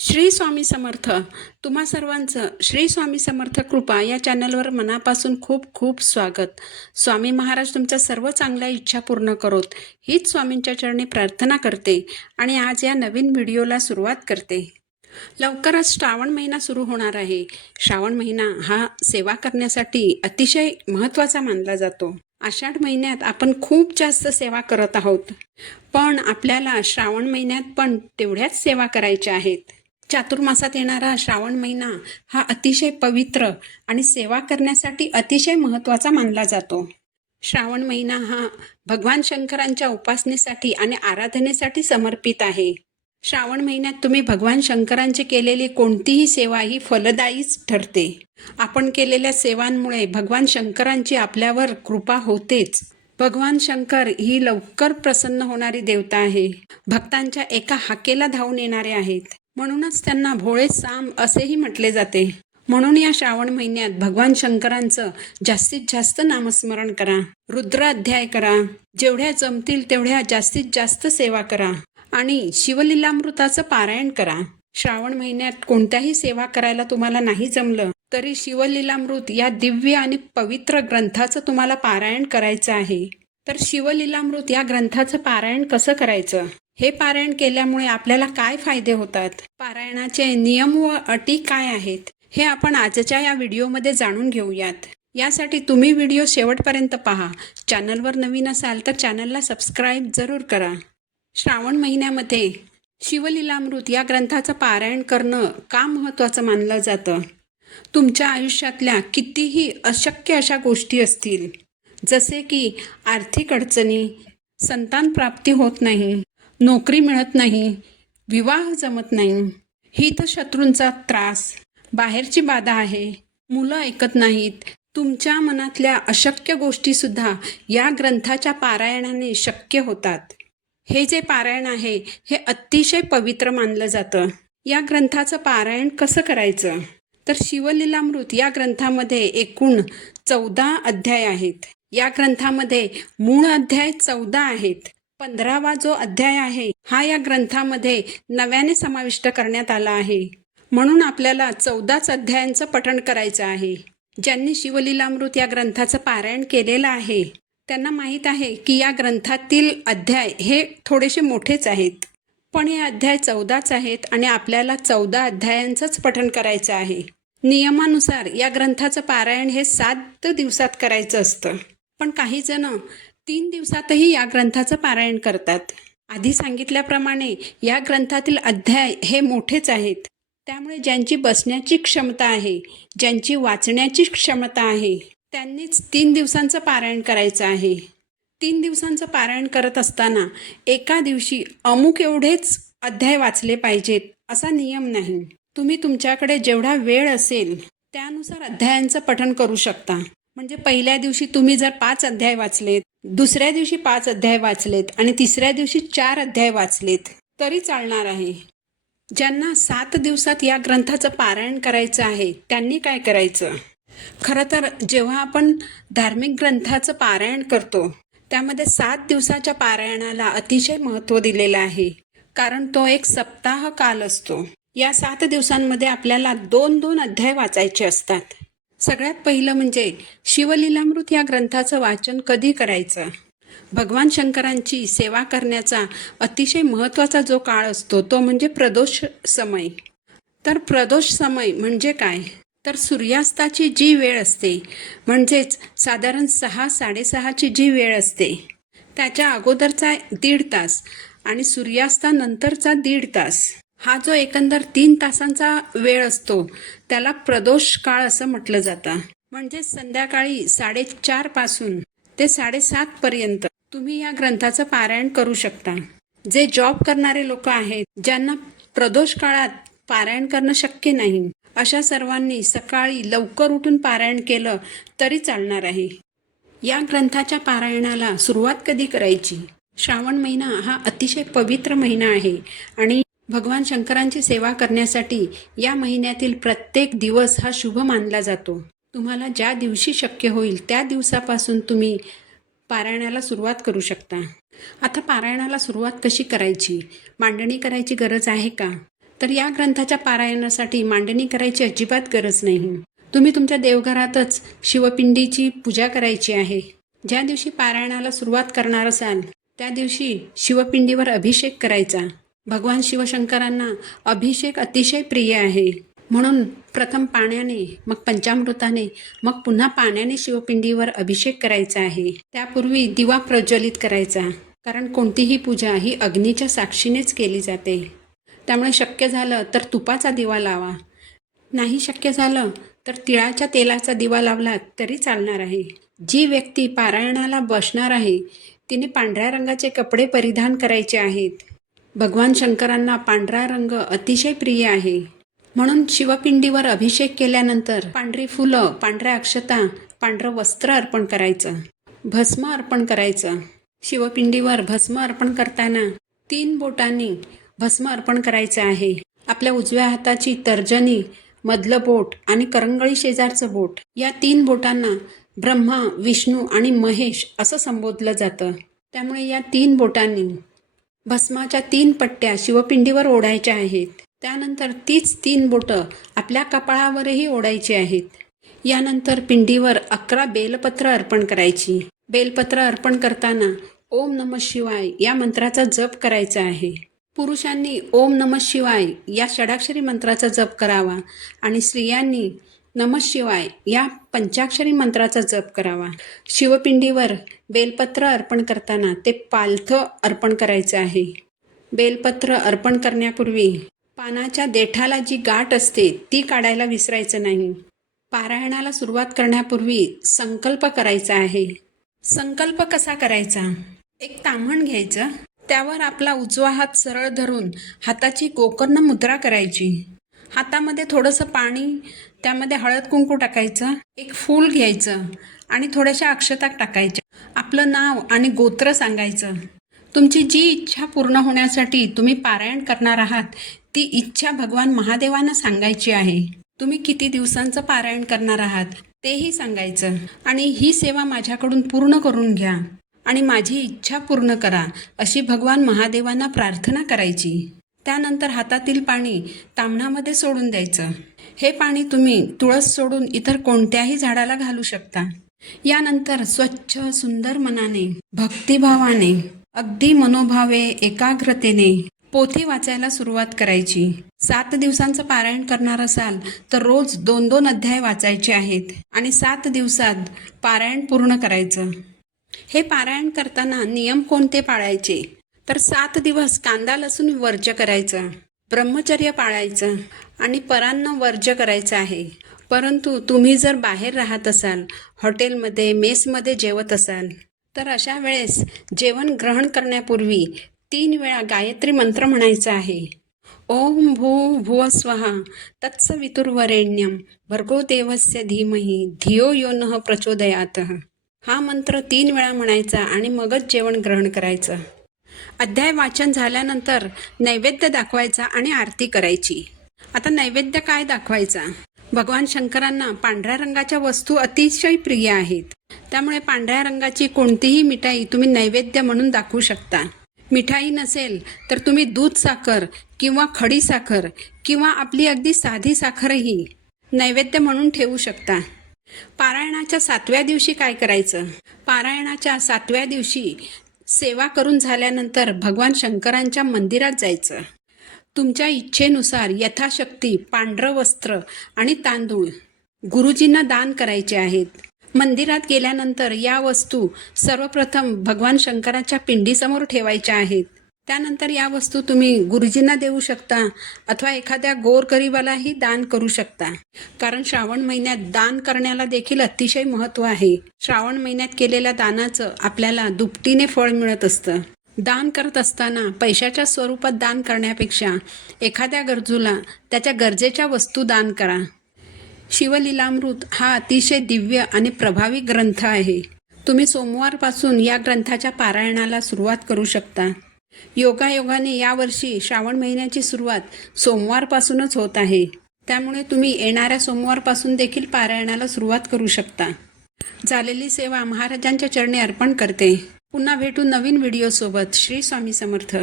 श्री स्वामी समर्थ. तुम्हा सर्वांचं श्री स्वामी समर्थ कृपा या चॅनलवर मनापासून खूप खूप स्वागत. स्वामी महाराज तुमच्या सर्व चांगल्या इच्छा पूर्ण करोत हीच स्वामींच्या चरणी प्रार्थना करते आणि आज या नवीन व्हिडिओला सुरुवात करते. लवकरच श्रावण महिना सुरू होणार आहे. श्रावण महिना हा सेवा करण्यासाठी अतिशय महत्त्वाचा मानला जातो. आषाढ महिन्यात आपण खूप जास्त सेवा करत आहोत, पण आपल्याला श्रावण महिन्यात पण तेवढ्याच सेवा करायच्या आहेत. चातुर्मासात येणारा श्रावण महिना हा अतिशय पवित्र आणि सेवा करण्यासाठी अतिशय महत्त्वाचा मानला जातो. श्रावण महिना हा भगवान शंकरांच्या उपासनेसाठी आणि आराधनेसाठी समर्पित आहे. श्रावण महिन्यात तुम्ही भगवान शंकरांची केलेली कोणतीही सेवा ही फलदायीच ठरते. आपण केलेल्या सेवांमुळे भगवान शंकरांची आपल्यावर कृपा होतेच. भगवान शंकर ही लवकर प्रसन्न होणारी देवता आहे. भक्तांच्या एका हाकेला धावून येणारे आहेत, म्हणूनच त्यांना भोळे साम असेही म्हटले जाते. म्हणून या श्रावण महिन्यात भगवान शंकरांचं जास्तीत जास्त नामस्मरण करा, रुद्र अध्याय करा, जेवढ्या जमतील तेवढ्या जास्तीत जास्त सेवा करा आणि शिवलीलामृताचं पारायण करा. श्रावण महिन्यात कोणत्याही सेवा करायला तुम्हाला नाही जमलं तरी शिवलीलामृत या दिव्य आणि पवित्र ग्रंथाचं तुम्हाला पारायण करायचं आहे. तर शिवलीलामृत या ग्रंथाचं पारायण कसं करायचं, हे पारायण केल्यामुळे आपल्याला काय फायदे होतात, पारायणाचे नियम व अटी काय आहेत, हे आपण आजच्या या व्हिडिओमध्ये जाणून घेऊयात. यासाठी तुम्ही व्हिडिओ शेवटपर्यंत पहा. चॅनलवर नवीन असाल तर चॅनलला सबस्क्राईब जरूर करा. श्रावण महिन्यामध्ये शिवलीलामृत या ग्रंथाचं पारायण करणं का महत्त्वाचं मानलं जातं? तुमच्या आयुष्यातल्या कितीही अशक्य अशा गोष्टी असतील, जसे की आर्थिक अडचणी, संतान प्राप्ती होत नाही, नोकरी मिळत नाही, विवाह जमत नाही, हितशत्रूंचा त्रास, बाहेरची बाधा आहे, मुलं ऐकत नाहीत, तुमच्या मनातल्या अशक्य गोष्टीसुद्धा या ग्रंथाच्या पारायणाने शक्य होतात. हे जे पारायण आहे हे अतिशय पवित्र मानलं जातं. या ग्रंथाचं पारायण कसं करायचं? तर शिवलीलामृत या ग्रंथामध्ये एकूण 14 अध्याय आहेत. या ग्रंथामध्ये मूळ अध्याय 14 आहेत. 15वा जो अध्याय आहे हा या ग्रंथामध्ये नव्याने समाविष्ट करण्यात आला आहे. म्हणून आपल्याला 14च अध्यायांचं पठण करायचं आहे. ज्यांनी शिवलीलामृत या ग्रंथाचं पारायण केलेलं आहे त्यांना माहीत आहे की या ग्रंथातील अध्याय हे थोडेसे मोठेच आहेत, पण हे अध्याय 14च आहेत आणि आपल्याला 14 अध्यायांचंच पठण करायचं आहे. नियमानुसार या ग्रंथाचं पारायण हे 7 दिवसात करायचं असतं, पण काही जण 3 दिवसातही या ग्रंथाचं पारायण करतात. आधी सांगितल्याप्रमाणे या ग्रंथातील अध्याय हे मोठेच आहेत, त्यामुळे ज्यांची बसण्याची क्षमता आहे, ज्यांची वाचण्याची क्षमता आहे, त्यांनीच 3 दिवसांचं पारायण करायचं आहे. 3 दिवसांचं पारायण करत असताना एका दिवशी अमुक एवढेच अध्याय वाचले पाहिजेत असा नियम नाही. तुम्ही तुमच्याकडे जेवढा वेळ असेल त्यानुसार अध्यायांचं पठण करू शकता. म्हणजे पहिल्या दिवशी तुम्ही जर 5 अध्याय वाचलेत, दुसऱ्या दिवशी 5 अध्याय वाचलेत आणि तिसऱ्या दिवशी 4 अध्याय वाचलेत तरी चालणार आहे. ज्यांना 7 दिवसात या ग्रंथाचं पारायण करायचं आहे त्यांनी काय करायचं? खरं तर जेव्हा आपण धार्मिक ग्रंथाचं पारायण करतो त्यामध्ये 7 दिवसाच्या पारायणाला अतिशय महत्त्व दिलेलं आहे, कारण तो एक सप्ताह काल असतो. या 7 दिवसांमध्ये आपल्याला 2-2 अध्याय वाचायचे असतात. सगळ्यात पहिलं म्हणजे शिवलीलामृत या ग्रंथाचं वाचन कधी करायचं? भगवान शंकरांची सेवा करण्याचा अतिशय महत्त्वाचा जो काळ असतो तो म्हणजे प्रदोष समय. तर प्रदोष समय म्हणजे काय? तर सूर्यास्ताची जी वेळ असते, म्हणजेच साधारण 6-6:30ची जी वेळ असते त्याच्या अगोदरचा 1.5 तास आणि सूर्यास्तानंतरचा 1.5 तास, हा जो एकंदर 3 तासांचा वेळ असतो त्याला प्रदोष काळ असं म्हटलं जातं. म्हणजे संध्याकाळी 4:30 पासून ते 7:30 पर्यंत तुम्ही या ग्रंथाचं पारायण करू शकता. जे जॉब करणारे लोक आहेत, ज्यांना प्रदोष काळात पारायण करणं शक्य नाही, अशा सर्वांनी सकाळी लवकर उठून पारायण केलं तरी चालणार आहे. या ग्रंथाच्या पारायणाला सुरुवात कधी करायची? श्रावण महिना हा अतिशय पवित्र महिना आहे आणि भगवान शंकरांची सेवा करण्यासाठी या महिन्यातील प्रत्येक दिवस हा शुभ मानला जातो. तुम्हाला ज्या दिवशी शक्य होईल त्या दिवसापासून तुम्ही पारायणाला सुरुवात करू शकता. आता पारायणाला सुरुवात कशी करायची? मांडणी करायची गरज आहे का? तर या ग्रंथाच्या पारायणासाठी मांडणी करायची अजिबात गरज नाही. तुम्ही तुमच्या देवघरातच शिवपिंडीची पूजा करायची आहे. ज्या दिवशी पारायणाला सुरुवात करणार असाल त्या दिवशी शिवपिंडीवर अभिषेक करायचा. भगवान शिवशंकरांना अभिषेक अतिशय प्रिय आहे. म्हणून प्रथम पाण्याने, मग पंचामृताने, मग पुन्हा पाण्याने शिवपिंडीवर अभिषेक करायचा आहे. त्यापूर्वी दिवा प्रज्वलित करायचा, कारण कोणतीही पूजा ही अग्नीच्या साक्षीनेच केली जाते. त्यामुळे शक्य झालं तर तुपाचा दिवा लावा, नाही शक्य झालं तर तिळाच्या तेलाचा दिवा लावला तरी चालणार आहे. जी व्यक्ती पारायणाला बसणार आहे तिने पांढऱ्या रंगाचे कपडे परिधान करायचे आहेत. भगवान शंकरांना पांढरा रंग अतिशय प्रिय आहे. म्हणून शिवपिंडीवर अभिषेक केल्यानंतर पांढरी फुलं, पांढऱ्या अक्षता, पांढरं वस्त्र अर्पण करायचं, भस्म अर्पण करायचं. शिवपिंडीवर भस्म अर्पण करताना 3 बोटांनी भस्म अर्पण करायचं आहे. आपल्या उजव्या हाताची तर्जनी, मधलं बोट आणि करंगळी शेजारचं बोट, या 3 बोटांना ब्रह्मा, विष्णू आणि महेश असं संबोधलं जातं. त्यामुळे या 3 बोटांनी भस्माच्या 3 पट्ट्या शिवपिंडीवर ओढायच्या आहेत. त्यानंतर तीच 3 बोटं आपल्या कपाळावरही ओढायची आहेत. यानंतर पिंडीवर 11 बेलपत्र अर्पण करायची. बेलपत्र अर्पण करताना ओम नमः शिवाय या मंत्राचा जप करायचा आहे. पुरुषांनी ओम नमः शिवाय या षडाक्षरी मंत्राचा जप करावा आणि स्त्रियांनी नमः शिवाय या पंचाक्षरी मंत्राचा जप करावा. शिवपिंडीवर बेलपत्र अर्पण करताना ते पालथं अर्पण करायचं आहे. बेलपत्र अर्पण करण्यापूर्वी पानाच्या देठाला जी गाठ असते ती काढायला विसरायचं नाही. पारायणाला सुरुवात करण्यापूर्वी संकल्प करायचा आहे. संकल्प कसा करायचा? एक ताम्हण घ्यायचं, त्यावर आपला उजवा हात सरळ धरून हाताची गोकर्ण मुद्रा करायची. हातामध्ये थोडंसं पाणी, त्यामध्ये हळद कुंकू टाकायचं, एक फूल घ्यायचं आणि थोड्याशा अक्षता टाकायच्या. आपलं नाव आणि गोत्र सांगायचं. तुमची जी इच्छा पूर्ण होण्यासाठी तुम्ही पारायण करणार आहात ती इच्छा भगवान महादेवांना सांगायची आहे. तुम्ही किती दिवसांचं पारायण करणार आहात तेही सांगायचं आणि ही सेवा माझ्याकडून पूर्ण करून घ्या आणि माझी इच्छा पूर्ण करा अशी भगवान महादेवांना प्रार्थना करायची. त्यानंतर हातातील पाणी ताम्हणामध्ये सोडून द्यायचं. हे पाणी तुम्ही तुळस सोडून इतर कोणत्याही झाडाला घालू शकता. यानंतर स्वच्छ सुंदर मनाने, भक्तिभावाने, अगदी मनोभावे, एकाग्रतेने पोथी वाचायला सुरुवात करायची. 7 दिवसांचं पारायण करणार असाल तर रोज 2-2 अध्याय वाचायचे आहेत आणि 7 दिवसात पारायण पूर्ण करायचं. हे पारायण करताना नियम कोणते पाळायचे? तर 7 दिवस कांदा लसूण वर्ज्य करायचं, ब्रह्मचर्य पाळायचं आणि परान्न वर्ज्य करायचं आहे. परंतु तुम्ही जर बाहेर राहत असाल, हॉटेलमध्ये, मेसमध्ये जेवत असाल तर अशा वेळेस जेवण ग्रहण करण्यापूर्वी 3 वेळा गायत्री मंत्र म्हणायचा आहे. ओम भूर्भुवः स्वः तत्सवितुर्वरेण्यं भर्गो देवस्य धीमहि धियो यो नः प्रचोदयातः. हा मंत्र 3 वेळा म्हणायचा आणि मगच जेवण ग्रहण करायचं. अध्याय वाचन झाल्यानंतर नैवेद्य दाखवायचा आणि आरती करायची. आता नैवेद्य काय दाखवायचा? भगवान शंकरांना पांढऱ्या रंगाच्या वस्तू अतिशय प्रिय आहेत. त्यामुळे पांढऱ्या रंगाची कोणतीही मिठाई तुम्ही नैवेद्य म्हणून दाखवू शकता. मिठाई नसेल तर तुम्ही दूध साखर किंवा खडी साखर किंवा आपली अगदी साधी साखरही नैवेद्य म्हणून ठेवू शकता. पारायणाच्या 7व्या दिवशी काय करायचं? पारायणाच्या 7व्या दिवशी सेवा करून झाल्यानंतर भगवान शंकरांच्या मंदिरात जायचं. तुमच्या इच्छेनुसार यथाशक्ती पांढरं वस्त्र आणि तांदूळ गुरुजींना दान करायचे आहेत. मंदिरात गेल्यानंतर या वस्तू सर्वप्रथम भगवान शंकराच्या पिंडीसमोर ठेवायच्या आहेत. त्यानंतर या वस्तू तुम्ही गुरुजींना देऊ शकता अथवा एखाद्या गोरगरिबालाही दान करू शकता. कारण श्रावण महिन्यात दान करण्याला देखील अतिशय महत्त्व आहे. श्रावण महिन्यात केलेल्या दानाचं आपल्याला दुपटीने फळ मिळत असतं. दान करत असताना पैशाच्या स्वरूपात दान करण्यापेक्षा एखाद्या गरजूला त्याच्या गरजेच्या वस्तू दान करा. शिवलीलामृत हा अतिशय दिव्य आणि प्रभावी ग्रंथ आहे. तुम्ही सोमवारपासून या ग्रंथाच्या पारायणाला सुरुवात करू शकता. योगायोगाने यावर्षी श्रावण महिन्याची सुरुवात सोमवारपासूनच होत आहे. त्यामुळे तुम्ही येणाऱ्या सोमवारपासून देखील पारायणाला सुरुवात करू शकता. झालेली सेवा महाराजांच्या चरणी अर्पण करते. पुन्हा भेटू नवीन व्हिडिओसोबत. श्री स्वामी समर्थ.